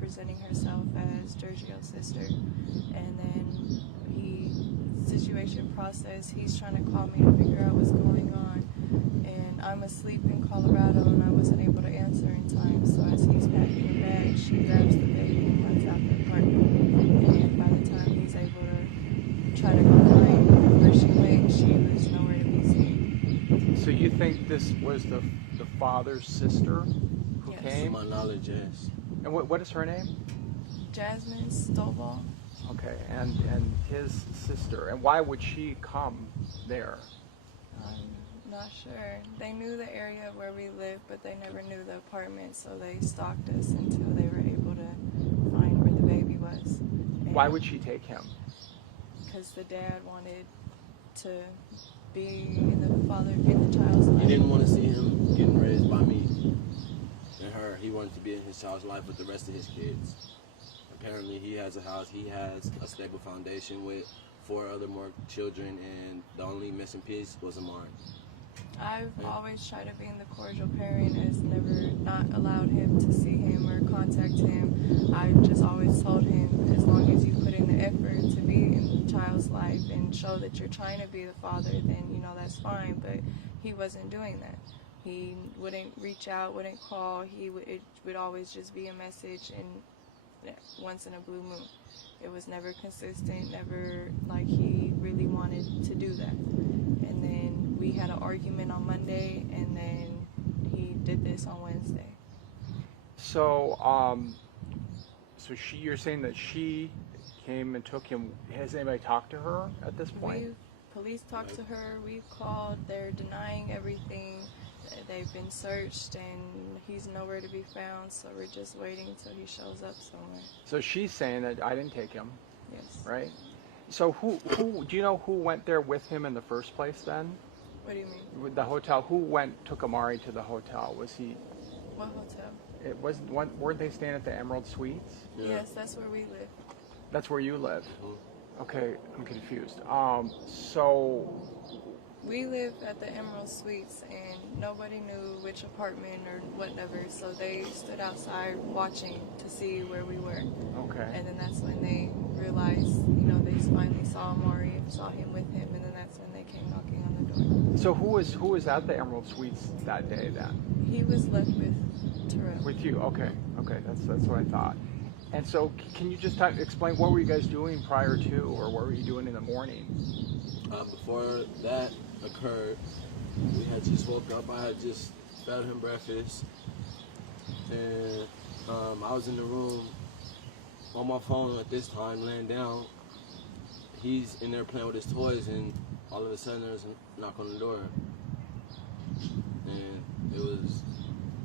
representing herself as Giorgio's sister. And then situation process, he's trying to call me to figure out what's going on. And I'm asleep in Colorado and I wasn't able to answer in time. So as he's packing the bag, she grabs the baby and runs out the apartment. And by the time he's able to try to go find where she went, she was nowhere to be seen. So you think this was the father's sister who Yes. came? To my knowledge, yes. And what is her name? Jasmine Stovall. Okay, and his sister. And why would she come there? I'm not sure. They knew the area where we lived, but they never knew the apartment, so they stalked us until they were able to find where the baby was. And Why would she take him? because the dad wanted to be in the child's life. He didn't want to see him getting raised by me and her. He wanted to be in his child's life with the rest of his kids. Apparently, he has a house. He has a stable foundation with 4 other more children, and the only missing piece was Amari. I've always tried to be in the cordial parent, as never not allowed him to see him or contact him. I just always told him, as long as you put in the effort to be in the child's life and show that you're trying to be the father, then that's fine. But he wasn't doing that. He wouldn't reach out, wouldn't call. It would always just be a message and once in a blue moon. It was never consistent, never like he really wanted to do that. And then we had an argument on Monday, and then he did this on Wednesday. So, you're saying that she came and took him. Has anybody talked to her at this point? Police talked to her, we've called, they're denying everything. They've been searched and he's nowhere to be found, so we're just waiting until he shows up somewhere. So she's saying that I didn't take him. Yes. Right? So who do you know who went there with him in the first place then? What do you mean? With the hotel, who took Amari to the hotel? Was he? What hotel? It wasn't. Weren't they staying at the Emerald Suites? Yeah. Yes, that's where we live. That's where you live. Mhm. Okay, I'm confused. So We lived at the Emerald Suites and nobody knew which apartment or whatever, so they stood outside watching to see where we were. okay. And then that's when they realized, they finally saw Amari and saw him with him, and then that's when they came knocking on the door. So who was at the Emerald Suites that day then? He was left with Terrell. With you? Okay. That's what I thought. And so, can you just explain what were you guys doing prior to, or what were you doing in the morning? Before that occurred, we had just woke up. I had just fed him breakfast, and I was in the room on my phone at this time, laying down. He's in there playing with his toys, and all of a sudden there's a knock on the door, and it was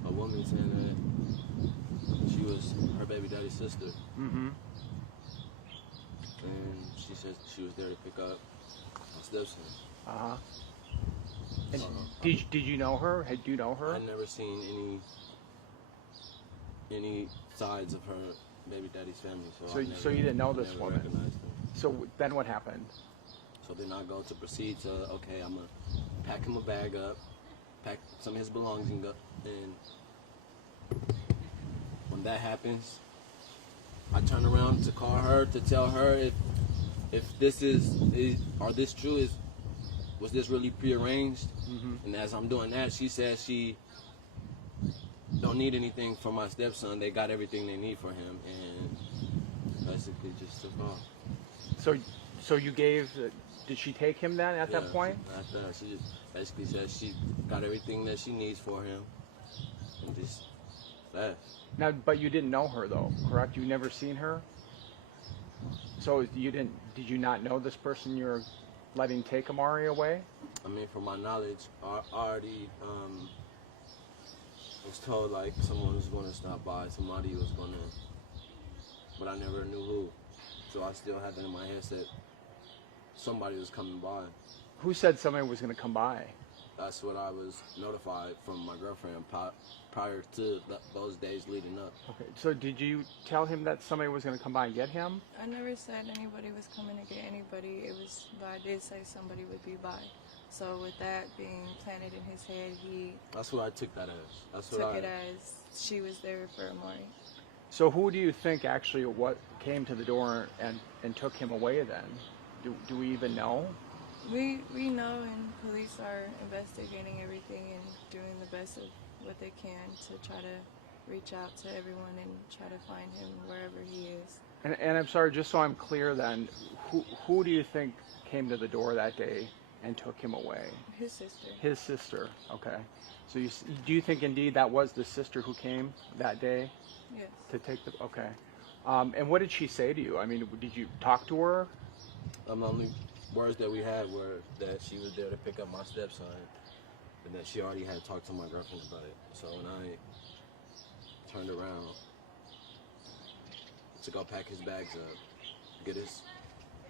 a woman saying that she was her baby daddy's sister. Mm-hmm. And she said she was there to pick up my stepson. Uh-huh. And did you know her? Do you know her? I'd never seen any sides of her baby daddy's family, So you didn't know this never woman. recognized her. So then what happened? So then I go to proceed to, okay, I'm gonna pack him a bag up, pack some of his belongings up, and when that happens, I turn around to call her to tell her if this are this true, was this really prearranged? Mm-hmm. And as I'm doing that, she says she don't need anything from my stepson. They got everything they need for him, and basically just took off. So you gave. Did she take him then at that point? After that, she just basically said she got everything that she needs for him, and just left. Now, but you didn't know her though, correct? You never seen her. So you didn't? Did you not know this person you're letting take Amari away? I mean, from my knowledge, I already was told like someone was going to stop by, somebody was going to, but I never knew who. So I still had that in my head that somebody was coming by. Who said somebody was going to come by? That's what I was notified from my girlfriend prior to those days leading up. Okay. So did you tell him that somebody was going to come by and get him? I never said anybody was coming to get anybody. But I did say somebody would be by. So with that being planted in his head, he That's what I took that as. took it as she was there for Amari. So who do you think actually what came to the door and took him away then? Do we even know? We know, and police are investigating everything and doing the best of what they can to try to reach out to everyone and try to find him wherever he is. And I'm sorry, just so I'm clear then, who do you think came to the door that day and took him away? His sister. His sister, okay. So do you think indeed that was the sister who came that day? Yes. To take the, okay. And what did she say to you? I mean, did you talk to her? The only words that we had were that she was there to pick up my stepson, and that she already had talked to my girlfriend about it. So when I turned around to go pack his bags up, get his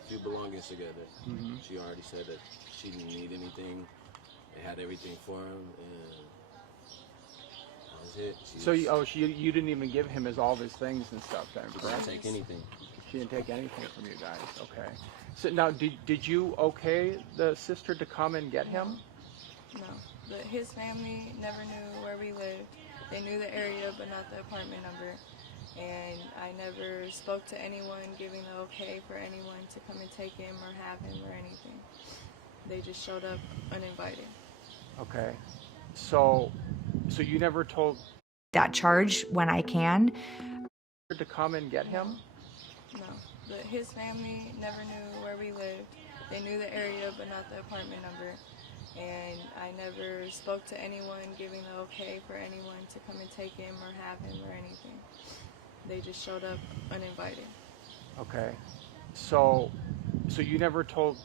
few belongings together, she already said that she didn't need anything. They had everything for him, and that was it. You didn't even give him all of his things and stuff then, She correct? didn't take anything. She didn't take anything from you guys, okay. So now, did you okay the sister to come and get him? No. But his family never knew where we lived. They knew the area, but not the apartment number. And I never spoke to anyone giving the okay for anyone to come and take him or have him or anything. They just showed up uninvited. Okay. So you never told that charge when I can. her to come and get him? No. But his family never knew where we lived. They knew the area, but not the apartment number. And I never spoke to anyone giving the okay for anyone to come and take him or have him or anything. They just showed up uninvited. Okay. So you never told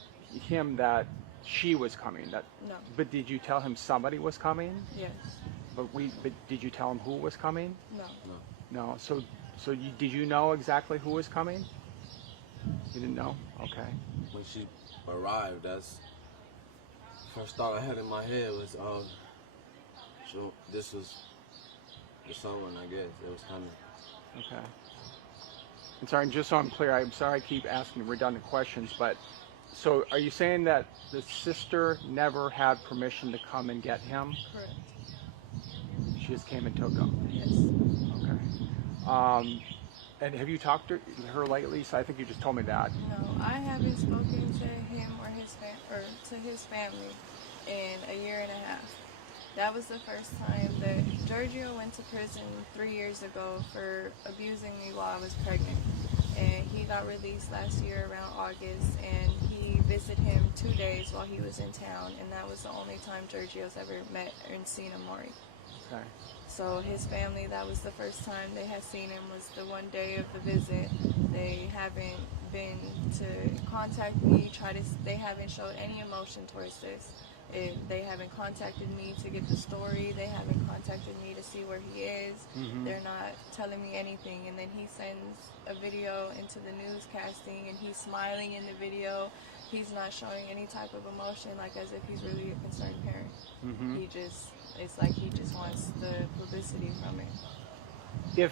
him that she was coming? No. But did you tell him somebody was coming? Yes. But did you tell him who was coming? No. No. So did you know exactly who was coming? You didn't know? Okay. When she arrived, that's first thought I had in my head was, so this was the someone, I guess, that was coming. Okay. I'm sorry, just so I'm clear, I'm sorry I keep asking redundant questions, but so are you saying that the sister never had permission to come and get him? Correct. She just came and took him? Yes. Okay. And have you talked to her lately? So I think you just told me that. No, I haven't spoken to him or to his family in a year and a half. That was the first time that Giorgio went to prison 3 years ago for abusing me while I was pregnant. And he got released last year around August, and he visited him 2 days while he was in town, and that was the only time Giorgio's ever met and seen Amari. Okay. So his family, that was the first time they had seen him, was the one day of the visit. They haven't been to contact me, they haven't showed any emotion towards this. They haven't contacted me to get the story. They haven't contacted me to see where he is. They're not telling me anything. And then he sends a video into the newscasting, and he's smiling in the video. He's not showing any type of emotion, like as if he's really a concerned parent. It's like he just wants the publicity from it.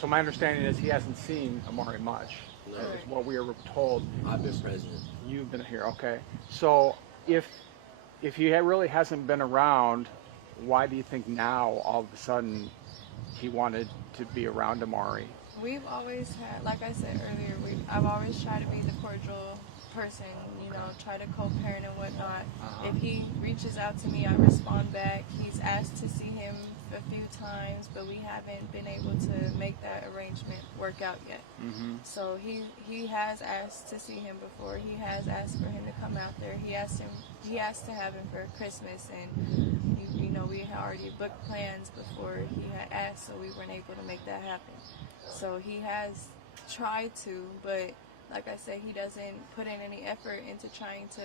So my understanding is he hasn't seen Amari much. No. Is what we were told. I've been present. You've been here, okay. So if he really hasn't been around, why do you think now all of a sudden he wanted to be around Amari? We've always had, like I said earlier, I've always tried to be the cordial person, try to co-parent and whatnot. If he reaches out to me, I respond back. He's asked to see him a few times, but we haven't been able to make that arrangement work out yet. So he has asked to see him before. He has asked for him to come out there. He asked to have him for Christmas, and we had already booked plans before he had asked, so we weren't able to make that happen. So he has tried to, but like I said, he doesn't put in any effort into trying to,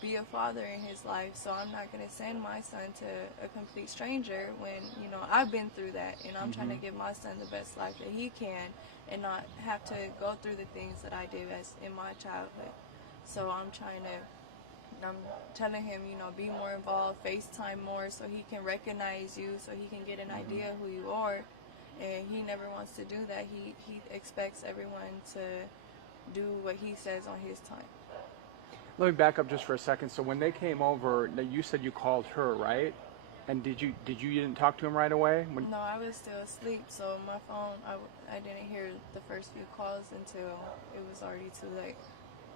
be a father in his life. So I'm not going to send my son to a complete stranger when, I've been through that, and I'm trying to give my son the best life that he can and not have to go through the things that I did in my childhood. So I'm telling him, be more involved, FaceTime more so he can recognize you, so he can get an idea who you are. And he never wants to do that. He expects everyone to do what he says on his time. Let me back up just for a second. So when they came over, you said you called her, right? And you didn't talk to him right away? No, I was still asleep, so my phone, I didn't hear the first few calls until it was already too late.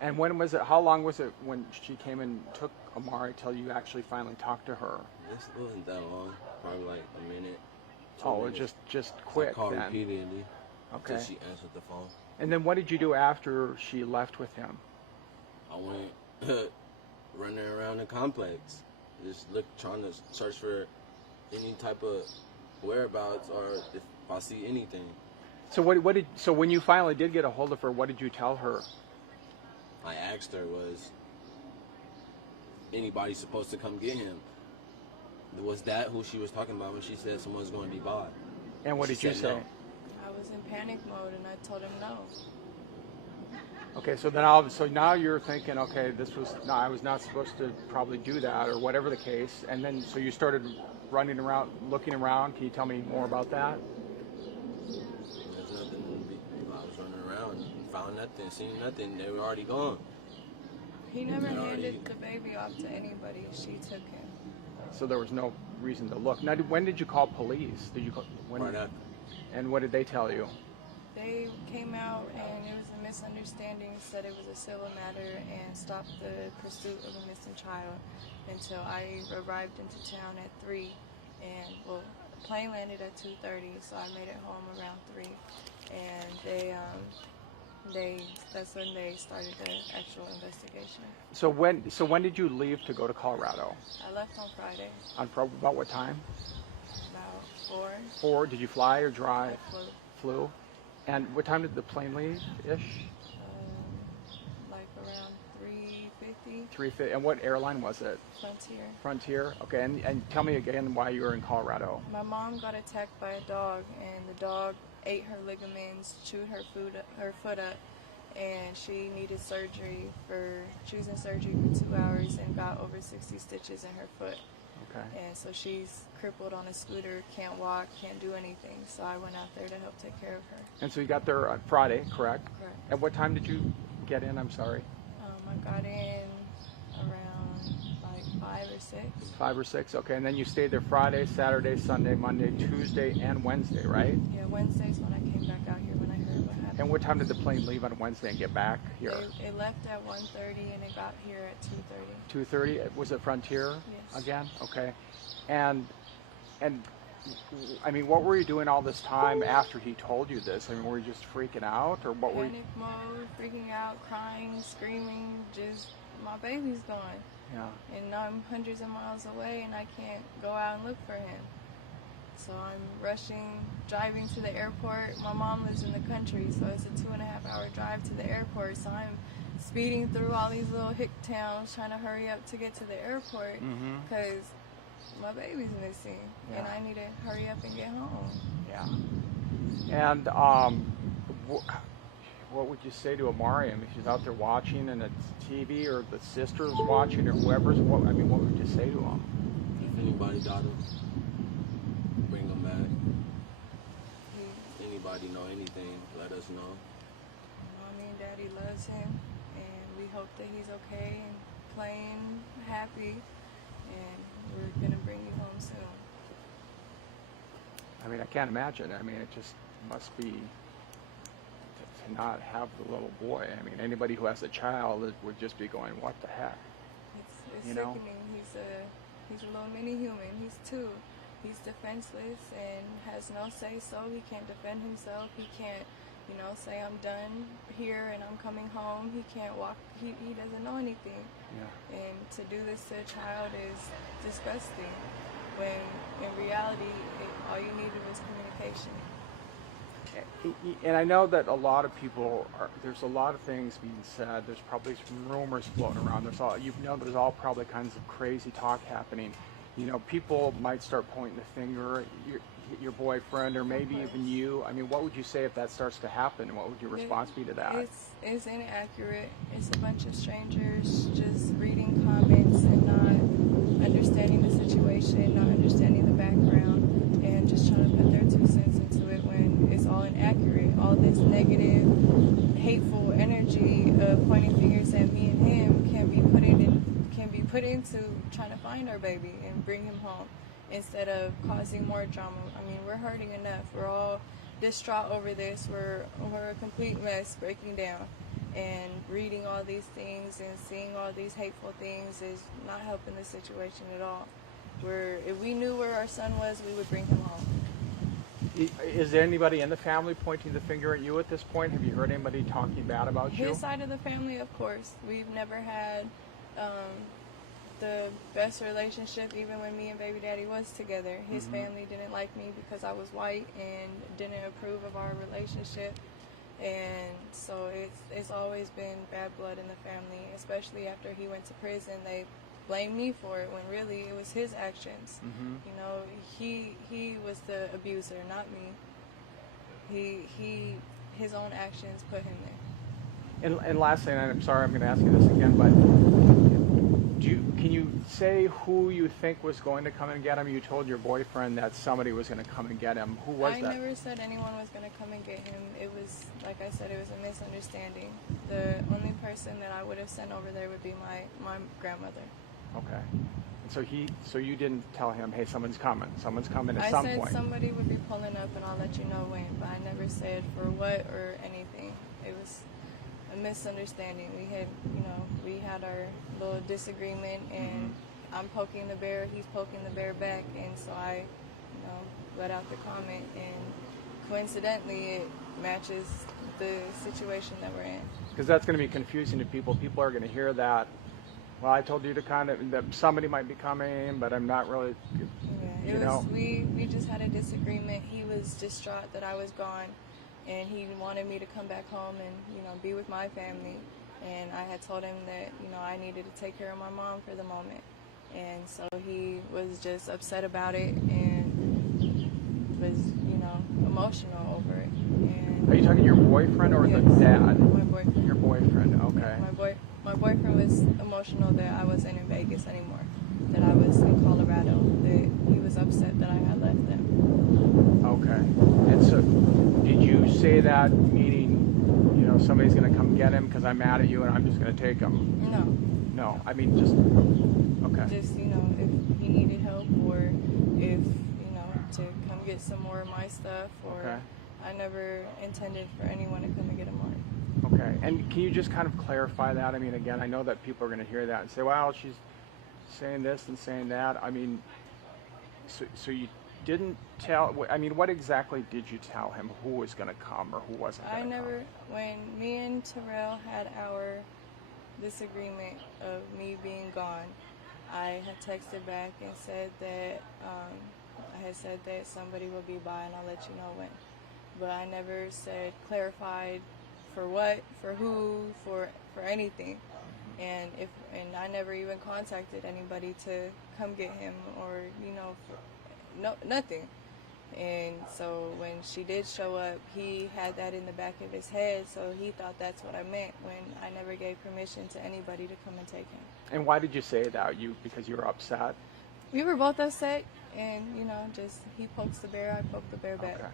And when was it? How long was it when she came and took Amari till you actually finally talked to her? This wasn't that long. Probably like a minute. Oh, it just quick I called then. repeatedly. Okay. Until she answered the phone. And then what did you do after she left with him? I went running around the complex, just trying to search for any type of whereabouts or if I see anything. So so when you finally did get a hold of her, what did you tell her? I asked her, was anybody supposed to come get him? Was that who she was talking about when she said someone's going to be by? And what did you say? No. I was in panic mode, and I told him no. Okay, so now you're thinking, okay, I was not supposed to probably do that, or whatever the case. And then so you started running around, looking around. Can you tell me more about that? There's nothing. I was running around and found nothing, seen nothing. They were already gone. He never handed the baby off to anybody. She took him. So there was no reason to look. Now, when did you call police? Right after. And what did they tell you? They came out and it was a misunderstanding, said it was a civil matter, and stopped the pursuit of a missing child until I arrived into town at 3. And, well, the plane landed at 2:30, so I made it home around 3. And that's when they started the actual investigation. So when did you leave to go to Colorado? I left on Friday, About what time? about 4. 4. Did you fly or drive? I flew. Flew. And what time did the plane leave-ish? Like around 3:50. 3:50. And what airline was it? Frontier. Frontier. Okay. And tell me again why you were in Colorado. My mom got attacked by a dog, and the dog ate her ligaments, chewed her foot up, and she needed surgery she was in surgery for 2 hours and got over 60 stitches in her foot. Okay. And so she's crippled on a scooter, can't walk, can't do anything. So I went out there to help take care of her. And so you got there on Friday, correct? Correct. At what time did you get in? I'm sorry. I got in around like 5 or 6. 5 or 6. Okay. And then you stayed there Friday, Saturday, Sunday, Monday, Tuesday, and Wednesday, right? Yeah, Wednesday's when I came back out here when I heard what happened. And what time did the plane leave on Wednesday and get back here? It left at 1:30 and it got here at 2:30. 2:30. Was it Frontier? Yes. Again? Okay. And I mean, what were you doing all this time after he told you this? I mean, were you just freaking out, or what were you? Panic mode, freaking out, crying, screaming, just my baby's gone. Yeah. And I'm hundreds of miles away and I can't go out and look for him. So I'm rushing, driving to the airport. My mom lives in the country, so it's a 2.5-hour drive to the airport. So I'm speeding through all these little hick towns trying to hurry up to get to the airport because my baby's missing and I need to hurry up and get home. Yeah. And what would you say to Amari? I mean, she's out there watching and it's TV, or the sister's watching, or whoever's. What would you say to him? If anybody got him, bring him back. Anybody know anything, let us know. Mommy and Daddy loves him, and we hope that he's okay and playing happy, and we're gonna bring you home soon. I mean, I can't imagine. I mean, it just must be to not have the little boy. I mean, anybody who has a child would just be going, "What the heck?" It's You know? sickening. He's a little mini human. He's 2. He's defenseless and has no say-so. He can't defend himself. He can't, say I'm done here and I'm coming home. He can't walk. He doesn't know anything. Yeah. And to do this to a child is disgusting. When in reality, all you needed was communication. And I know that a lot of people there's a lot of things being said. There's probably some rumors floating around. There's all probably kinds of crazy talk happening. People might start pointing the finger at your boyfriend, or maybe even you. I mean, what would you say if that starts to happen? What would your response be to that? It's inaccurate. It's a bunch of strangers just reading comments and not understanding the situation, not understanding the background, and just trying to put their 2 cents into it when it's all inaccurate. All this negative, hateful energy of pointing fingers at me and him can be put into trying to find our baby and bring him home. instead of causing more drama. I mean, we're hurting enough. We're all distraught over this. We're a complete mess, breaking down. And reading all these things and seeing all these hateful things is not helping the situation at all. If we knew where our son was, we would bring him home. Is there anybody in the family pointing the finger at you at this point? Have you heard anybody talking bad about you? His side of the family, of course. We've never had the best relationship, even when me and baby daddy was together. His family didn't like me because I was white and didn't approve of our relationship. And so it's always been bad blood in the family, especially after he went to prison. They blame me for it when really it was his actions. You know, he was the abuser, not me. His own actions put him there. And lastly, and I'm sorry I'm going to ask you this again, but can you say who you think was going to come and get him? You told your boyfriend that somebody was going to come and get him. Who was that? I never said anyone was going to come and get him. It was, like I said, it was a misunderstanding. The only person that I would have sent over there would be my grandmother. Okay. So you didn't tell him, hey, someone's coming at some point. I said somebody would be pulling up and I'll let you know when, but I never said for what or anything. It was a misunderstanding. We had our little disagreement, and I'm poking the bear, he's poking the bear back, and so I, let out the comment, and coincidentally it matches the situation that we're in. Because that's going to be confusing to people. People are going to hear that. Well, I told you to that somebody might be coming, but I'm not really. Yeah, we just had a disagreement. He was distraught that I was gone, and he wanted me to come back home and be with my family. And I had told him that I needed to take care of my mom for the moment, and so he was just upset about it and was emotional over it. And are you talking to your boyfriend or yes, the dad? My boyfriend. Your boyfriend, okay. My boyfriend was emotional that I wasn't in Vegas anymore, that I was in Colorado, that he was upset that I had left them. Okay. And so did you say that meaning, somebody's going to come get him because I'm mad at you and I'm just going to take him? No, I mean just, okay. Just, if he needed help or if, to come get some more of my stuff or okay. I never intended for anyone to come and get him on. Okay, and can you just kind of clarify that? I mean, again, I know that people are going to hear that and say, well, she's saying this and saying that. I mean, so you didn't tell, I mean, what exactly did you tell him? Who was going to come or who wasn't going to come? When me and Terrell had our disagreement of me being gone, I had texted back and said that, I had said that somebody will be by and I'll let you know when. But I never clarified for what, for who, for anything, and I never even contacted anybody to come get him or nothing. And so when she did show up, he had that in the back of his head, so he thought that's what I meant when I never gave permission to anybody to come and take him. And why did you say that? Because you were upset? We were both upset, and just he pokes the bear, I poke the bear back. Okay.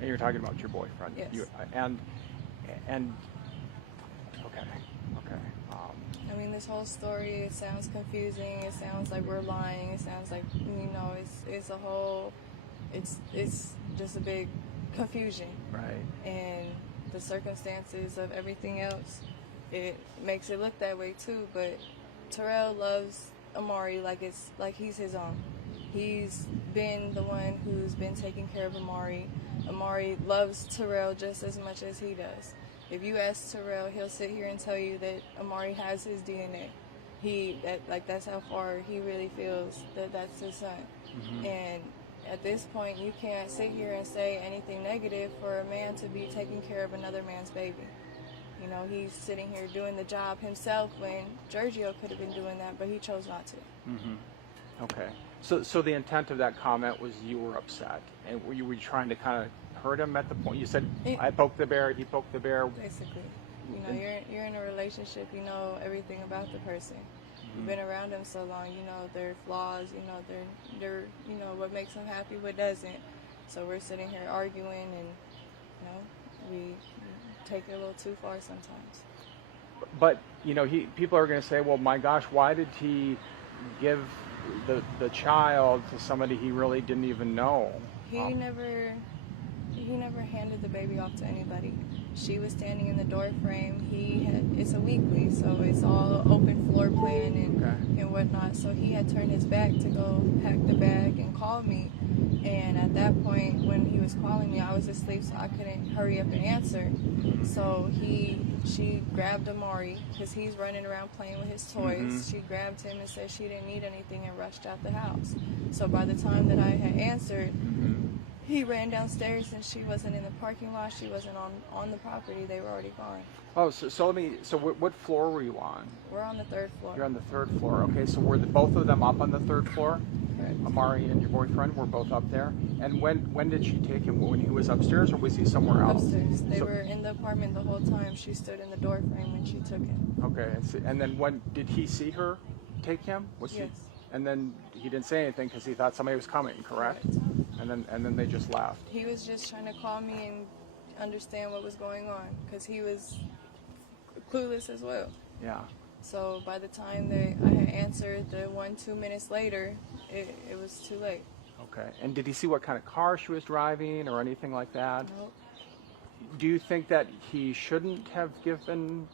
And you're talking about your boyfriend? Yes. And okay. I mean, this whole story, it sounds confusing. It sounds like we're lying. It sounds like it's a whole, it's just a big confusion. Right. And the circumstances of everything else, it makes it look that way too. But Terrell loves Amari like he's his own. He's been the one who's been taking care of Amari. Amari loves Terrell just as much as he does. If you ask Terrell, he'll sit here and tell you that Amari has his DNA. That's how far he really feels that that's his son. And at this point, you can't sit here and say anything negative for a man to be taking care of another man's baby. He's sitting here doing the job himself when Giorgio could have been doing that, but he chose not to. Okay. So the intent of that comment was you were upset, and were you trying to kind of hurt him at the point? You said, I poked the bear, he poked the bear. Basically. You're in a relationship, you know everything about the person. You've been around them so long, you know their flaws, they're what makes them happy, what doesn't. So we're sitting here arguing, and we take it a little too far sometimes. But people are going to say, well, my gosh, why did he give the child to somebody he really didn't even know. He never handed the baby off to anybody. She was standing in the door frame. It's a weekly, so it's all open floor plan and whatnot. So he had turned his back to go pack the bag and call me. And at that point, when he was calling me, I was asleep, so I couldn't hurry up and answer. So she grabbed Amari, because he's running around playing with his toys. She grabbed him and said she didn't need anything and rushed out the house. So by the time that I had answered, he ran downstairs, and she wasn't in the parking lot. She wasn't on the property. They were already gone. Oh, so what floor were you on? We're on the 3rd floor. You're on the 3rd floor. Okay, so were both of them up on the 3rd floor? Correct. Amari and your boyfriend were both up there. And when did she take him? When he was upstairs, or was he somewhere else? Upstairs. They were in the apartment the whole time. She stood in the door frame when she took him. Okay, and then when did he see her take him? Yes. And then he didn't say anything because he thought somebody was coming, correct? And then they just left. He was just trying to call me and understand what was going on, because he was clueless as well. Yeah. So by the time that I had answered, the 1-2 minutes later, it was too late. Okay. And did he see what kind of car she was driving or anything like that? Nope. Do you think that he shouldn't have given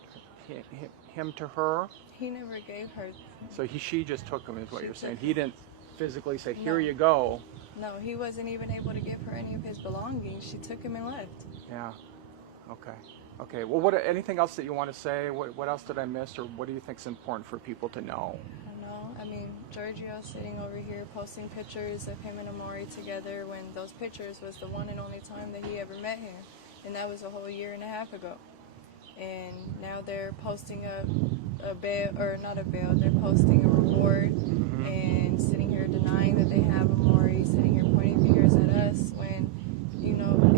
him to her? He never gave her. So she just took him, is what She you're saying. took He didn't physically say, "Here No. you go." No, he wasn't even able to give her any of his belongings. She took him and left. Yeah. Okay. Okay. Well, anything else that you want to say? What else did I miss, or what do you think is important for people to know? I mean, Giorgio's sitting over here posting pictures of him and Amari together, when those pictures was the one and only time that he ever met him, and that was a whole year and a half ago. And now they're posting a bail, or not a bail, they're posting a reward, and sitting here denying that they have Amari, sitting here pointing fingers at us, when,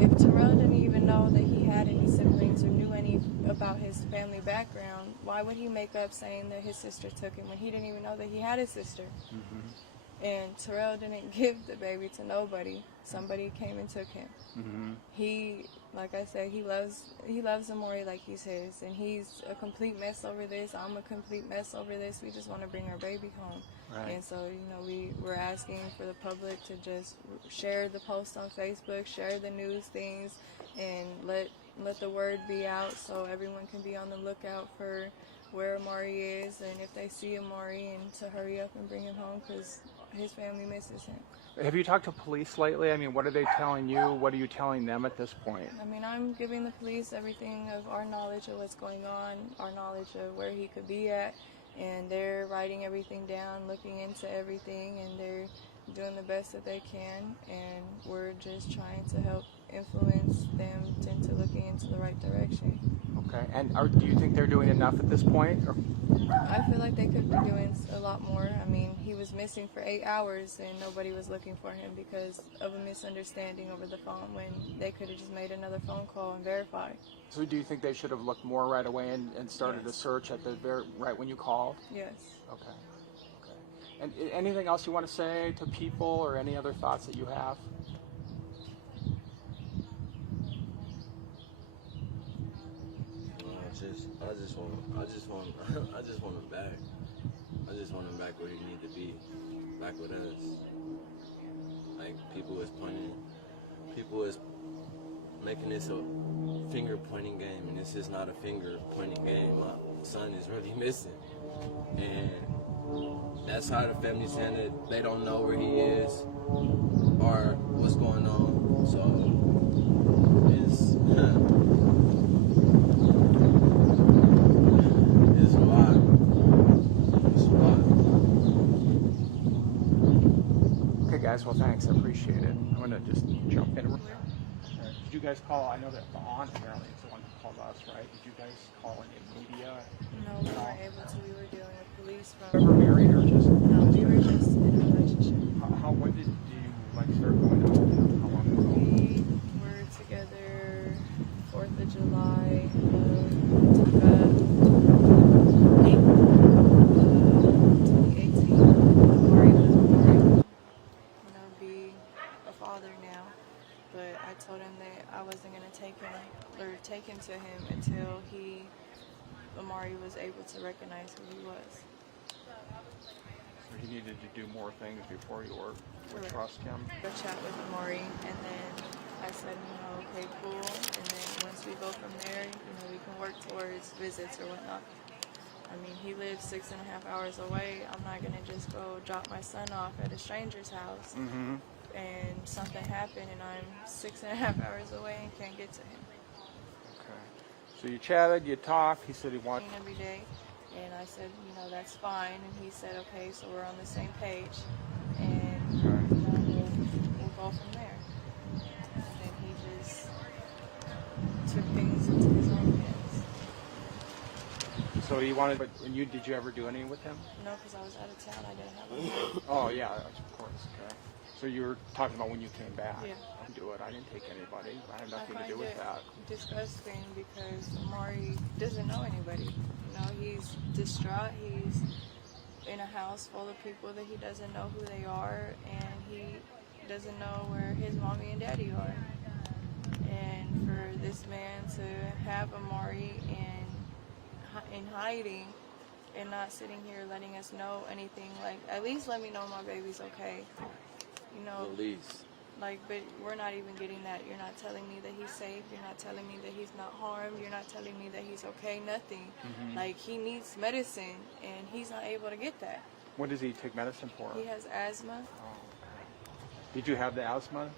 if Terrell didn't even know that he had any siblings or knew any about his family background, why would he make up saying that his sister took him when he didn't even know that he had a sister? And Terrell didn't give the baby to nobody. Somebody came and took him. He, like I said, he loves Amari like he's his, and he's a complete mess over this. I'm a complete mess over this. We just want to bring our baby home. Right. And so, we're asking for the public to just share the post on Facebook, share the news things, and let the word be out, so everyone can be on the lookout for where Amari is, and if they see Amari, and to hurry up and bring him home, because his family misses him. Have you talked to police lately? I mean, what are they telling you? What are you telling them at this point? I mean, I'm giving the police everything of our knowledge of what's going on, our knowledge of where he could be at, and they're writing everything down, looking into everything, and they're doing the best that they can, and we're just trying to help influence them into looking into the right direction. Okay. And do you think they're doing enough at this point? Or? I feel like they could be doing a lot more. I mean, he was missing for 8 hours, and nobody was looking for him because of a misunderstanding over the phone, when they could have just made another phone call and verified. So do you think they should have looked more right away and started a search at right when you called? Yes. Okay. And anything else you want to say to people, or any other thoughts that you have? I just want him back. I just want him back where he need to be, back with us. Like, people is making this a finger pointing game, and this is not a finger pointing game. My son is really missing, and that's how the family's saying that they don't know where he is or what's going on. So it's Okay, guys. Well, thanks. I appreciate it. I'm gonna just jump in. Did you guys call? I know that the aunt apparently is the one who called us, right? Did you guys call any media? No, we weren't able to. We were dealing with police Ever from... married, or just? No, we were just in a relationship. When did you start going out with him? How long ago? We were together 4th of July of 2018. Amari was born. Be a father now, but I told him that I wasn't going to take him to him until Amari was able to recognize who he was. So he needed to do more things before you would Correct. trust him. Go chat with Amari, and then I said, okay, cool. And then once we go from there, we can work towards visits or whatnot. I mean, he lives 6.5 hours away. I'm not gonna just go drop my son off at a stranger's house, and something happened, and I'm 6.5 hours away and can't get to him. Okay. So you chatted, you talked. He said he wanted. Every day, and I said, that's fine. And he said, okay, so we're on the same page, and we'll go from there. And then he just took things into his own hands. So he wanted. But did you ever do anything with him? No, because I was out of town. I didn't have him. Oh yeah, of course. Okay. So you were talking about when you came back. Yeah. I didn't do it. I didn't take anybody. I had nothing to I do find with it that. disgusting because Amari doesn't know anybody. He's distraught. He's in a house full of people that he doesn't know who they are, and he doesn't know where his mommy and daddy are. And for this man to have Amari in hiding and not sitting here letting us know anything, like, at least let me know my baby's okay. At least. But we're not even getting that. You're not telling me that he's safe. You're not telling me that he's not harmed. You're not telling me that he's okay. Nothing. Like, he needs medicine, and he's not able to get that. What does he take medicine for? He has asthma. Oh, okay. Did you have the asthma?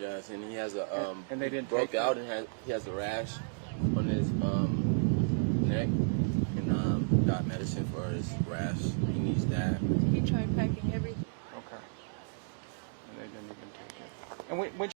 Yes, and he has a And they didn't broke take out it? and he has a rash on his neck, and got medicine for his rash. He needs that. He tried packing everything. Okay. And they didn't even take it. And when